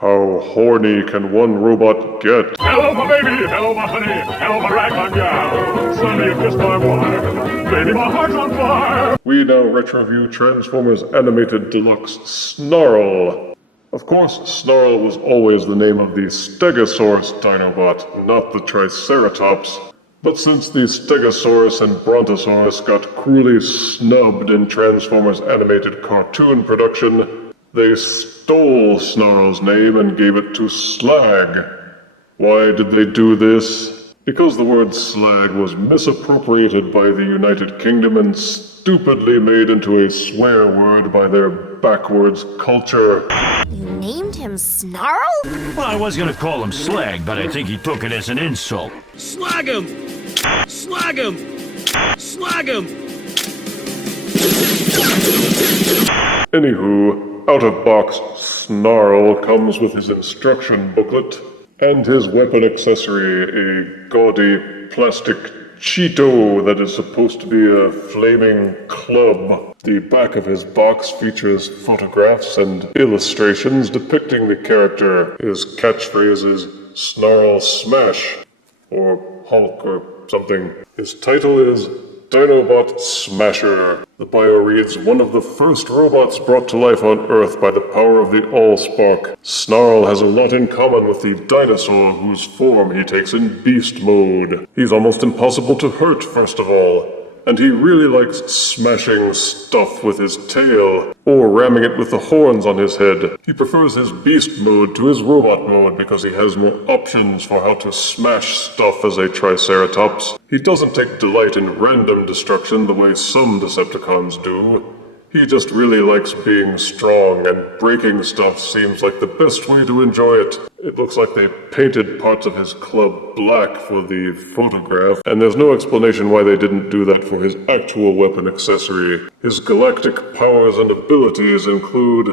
How horny can one robot get? Hello, my baby! Hello, my honey! Hello, my ragtime gal! Send me a kiss, my wife! Baby, my heart's on fire! We now retroview Transformers Animated Deluxe Snarl. Of course, Snarl was always the name of the Stegosaurus Dinobot, not the Triceratops. But since the Stegosaurus and Brontosaurus got cruelly snubbed in Transformers Animated cartoon production, they stole Snarl's name and gave it to Slag. Why did they do this? Because the word slag was misappropriated by the United Kingdom and stupidly made into a swear word by their backwards culture. You named him Snarl? Well, I was gonna call him Slag, but I think he took it as an insult. Slag him! Slag him! Slag him! Anywho, out-of-box Snarl comes with his instruction booklet and his weapon accessory, a gaudy plastic Cheeto that is supposed to be a flaming club. The back of his box features photographs and illustrations depicting the character. His catchphrase is Snarl Smash, or Hulk or something. His title is Dinobot Smasher. The bio reads, one of the first robots brought to life on Earth by the power of the Allspark. Snarl has a lot in common with the dinosaur whose form he takes in beast mode. He's almost impossible to hurt, first of all, and he really likes smashing stuff with his tail, or ramming it with the horns on his head. He prefers his beast mode to his robot mode because he has more options for how to smash stuff as a Triceratops. He doesn't take delight in random destruction the way some Decepticons do. He just really likes being strong, and breaking stuff seems like the best way to enjoy it. It looks like they painted parts of his club black for the photograph, and there's no explanation why they didn't do that for his actual weapon accessory. His galactic powers and abilities include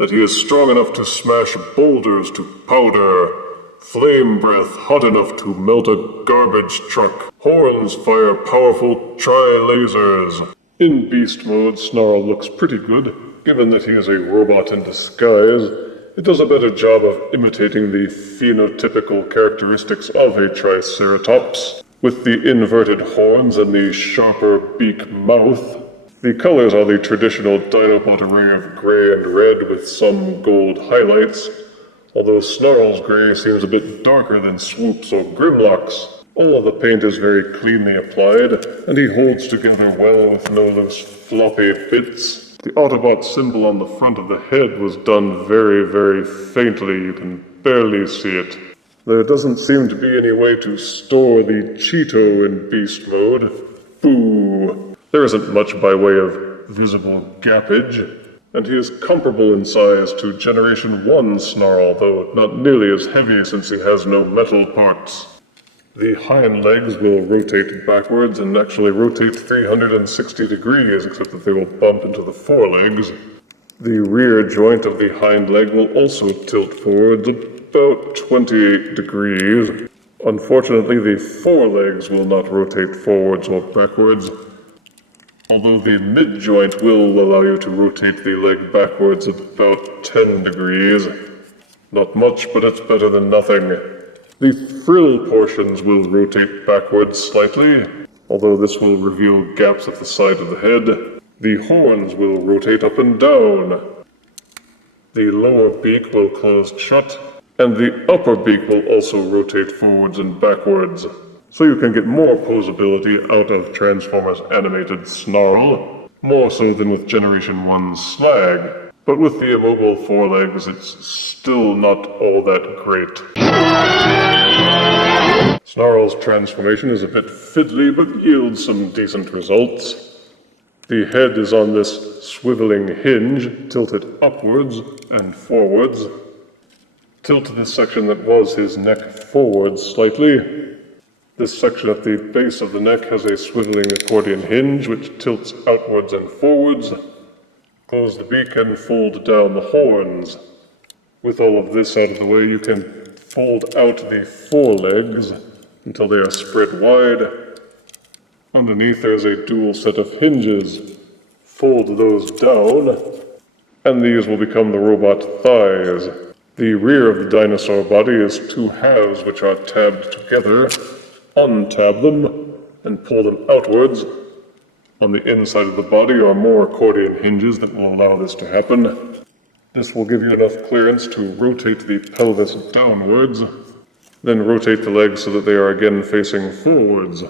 that he is strong enough to smash boulders to powder, flame breath hot enough to melt a garbage truck, horns fire powerful tri-lasers. In beast mode, Snarl looks pretty good. Given that he is a robot in disguise, it does a better job of imitating the phenotypical characteristics of a Triceratops, with the inverted horns and the sharper beak mouth. The colors are the traditional Dinobot array of gray and red with some gold highlights, although Snarl's gray seems a bit darker than Swoop's or Grimlock's. All of the paint is very cleanly applied, and he holds together well with no loose floppy bits. The Autobot symbol on the front of the head was done very, very faintly. You can barely see it. There doesn't seem to be any way to store the Cheeto in beast mode. Boo! There isn't much by way of visible gappage, and he is comparable in size to Generation 1 Snarl, though not nearly as heavy since he has no metal parts. The hind legs will rotate backwards and actually rotate 360 degrees, except that they will bump into the forelegs. The rear joint of the hind leg will also tilt forwards about 28 degrees. Unfortunately, the forelegs will not rotate forwards or backwards, although the mid-joint will allow you to rotate the leg backwards about 10 degrees. Not much, but it's better than nothing. The frill portions will rotate backwards slightly, although this will reveal gaps at the side of the head. The horns will rotate up and down. The lower beak will close shut, and the upper beak will also rotate forwards and backwards. So you can get more posability out of Transformers Animated Snarl, more so than with Generation 1's Slag. But with the immobile forelegs, it's still not all that great. Snarl's transformation is a bit fiddly, but yields some decent results. The head is on this swiveling hinge, tilted upwards and forwards. Tilt this section that was his neck forwards slightly. This section at the base of the neck has a swiveling accordion hinge, which tilts outwards and forwards. Close the beak and fold down the horns. With all of this out of the way, you can fold out the forelegs until they are spread wide. Underneath there's a dual set of hinges. Fold those down, and these will become the robot thighs. The rear of the dinosaur body is two halves which are tabbed together. Untab them and pull them outwards. On the inside of the body are more accordion hinges that will allow this to happen. This will give you enough clearance to rotate the pelvis downwards, then rotate the legs so that they are again facing forwards.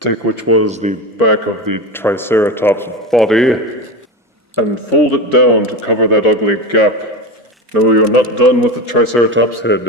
Take which was the back of the Triceratops body, and fold it down to cover that ugly gap. No, you're not done with the Triceratops head.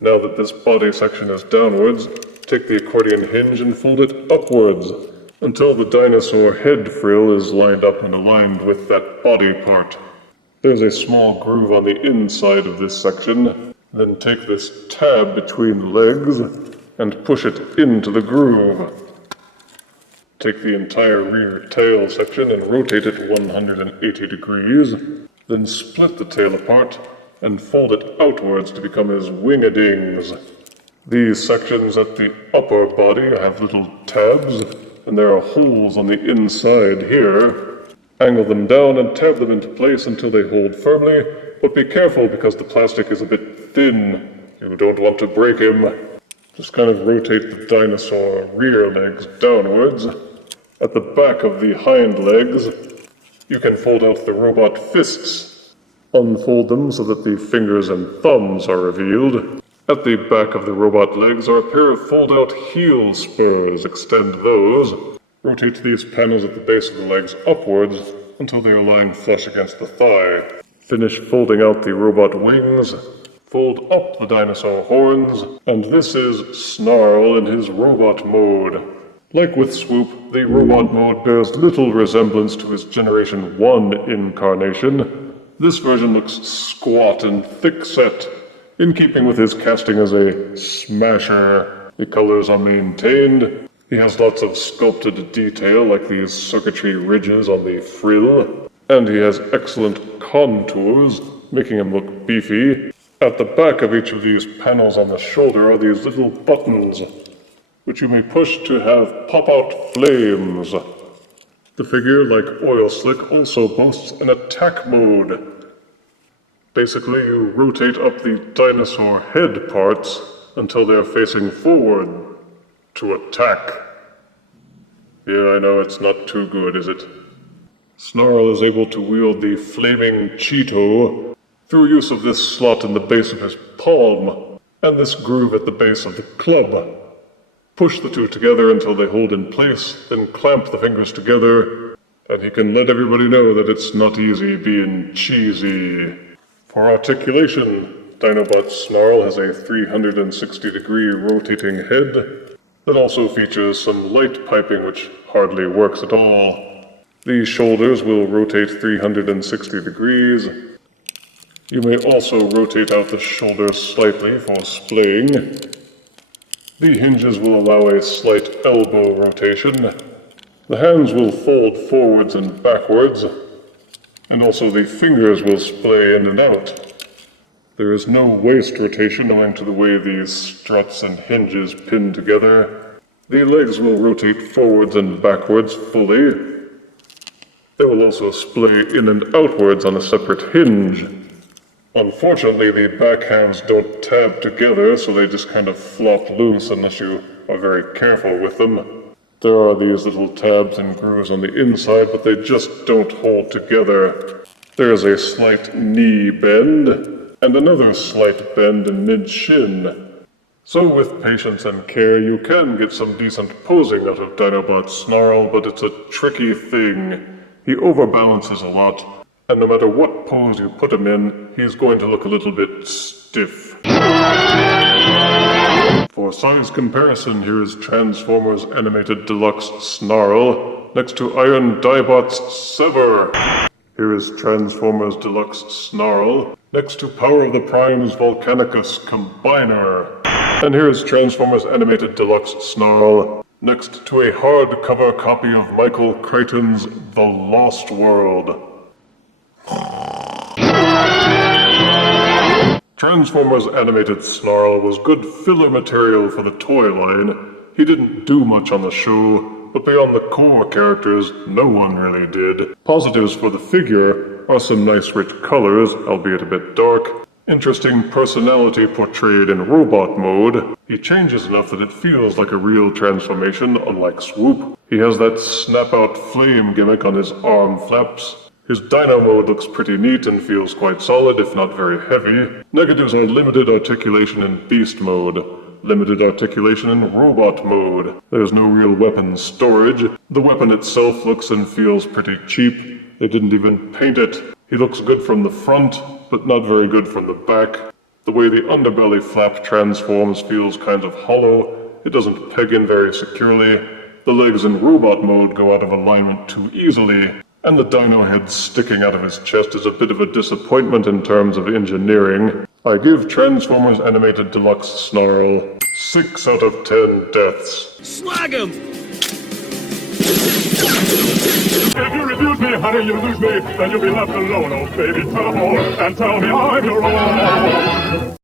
Now that this body section is downwards, take the accordion hinge and fold it upwards, until the dinosaur head frill is lined up and aligned with that body part. There's a small groove on the inside of this section. Then take this tab between the legs and push it into the groove. Take the entire rear tail section and rotate it 180 degrees. Then split the tail apart and fold it outwards to become his wingedings. These sections at the upper body have little tabs, and there are holes on the inside here. Angle them down and tab them into place until they hold firmly, but be careful because the plastic is a bit thin. You don't want to break him. Just kind of rotate the dinosaur rear legs downwards. At the back of the hind legs, you can fold out the robot fists. Unfold them so that the fingers and thumbs are revealed. At the back of the robot legs are a pair of fold-out heel spurs. Extend those. Rotate these panels at the base of the legs upwards until they are lying flush against the thigh. Finish folding out the robot wings. Fold up the dinosaur horns. And this is Snarl in his robot mode. Like with Swoop, the robot mode bears little resemblance to his Generation 1 incarnation. This version looks squat and thick-set, in keeping with his casting as a smasher. The colors are maintained. He has lots of sculpted detail, like these circuitry ridges on the frill, and he has excellent contours, making him look beefy. At the back of each of these panels on the shoulder are these little buttons, which you may push to have pop-out flames. The figure, like Oil Slick, also boasts an attack mode. Basically, you rotate up the dinosaur head parts until they're facing forward to attack. Yeah, I know it's not too good, is it? Snarl is able to wield the flaming Cheeto through use of this slot in the base of his palm and this groove at the base of the club. Push the two together until they hold in place, then clamp the fingers together, and he can let everybody know that it's not easy being cheesy. For articulation, Dinobot Snarl has a 360-degree rotating head that also features some light piping which hardly works at all. The shoulders will rotate 360 degrees. You may also rotate out the shoulders slightly for splaying. The hinges will allow a slight elbow rotation. The hands will fold forwards and backwards, and also the fingers will splay in and out. There is no waist rotation owing to the way these struts and hinges pin together. The legs will rotate forwards and backwards fully. They will also splay in and outwards on a separate hinge. Unfortunately, the back hands don't tab together, so they just kind of flop loose unless you are very careful with them. There are these little tabs and grooves on the inside, but they just don't hold together. There is a slight knee bend, and another slight bend in mid-shin. So with patience and care, you can get some decent posing out of Dinobot Snarl, but it's a tricky thing. He overbalances a lot, and no matter what pose you put him in, he's going to look a little bit stiff. For size comparison, here is Transformers Animated Deluxe Snarl next to Iron Dinobots Sever. Here is Transformers Deluxe Snarl next to Power of the Primes Volcanicus Combiner. And here is Transformers Animated Deluxe Snarl next to a hardcover copy of Michael Crichton's The Lost World. Transformers Animated Snarl was good filler material for the toy line. He didn't do much on the show, but beyond the core characters, no one really did. Positives for the figure are some nice rich colors, albeit a bit dark, Interesting personality portrayed in robot mode. He changes enough that it feels like a real transformation, unlike Swoop. He has that snap-out flame gimmick on his arm flaps. His Dino mode looks pretty neat and feels quite solid, if not very heavy. Negatives are limited articulation in Beast mode. Limited articulation in Robot mode. There's no real weapon storage. The weapon itself looks and feels pretty cheap. They didn't even paint it. He looks good from the front, but not very good from the back. The way the underbelly flap transforms feels kind of hollow. It doesn't peg in very securely. The legs in Robot mode go out of alignment too easily. And the dino head sticking out of his chest is a bit of a disappointment in terms of engineering. I give Transformers Animated Deluxe Snarl 6 out of 10 deaths. Slag him! If you refuse me, honey, you lose me. Then you'll be left alone, oh baby. Tell 'em all and tell me I'm your own.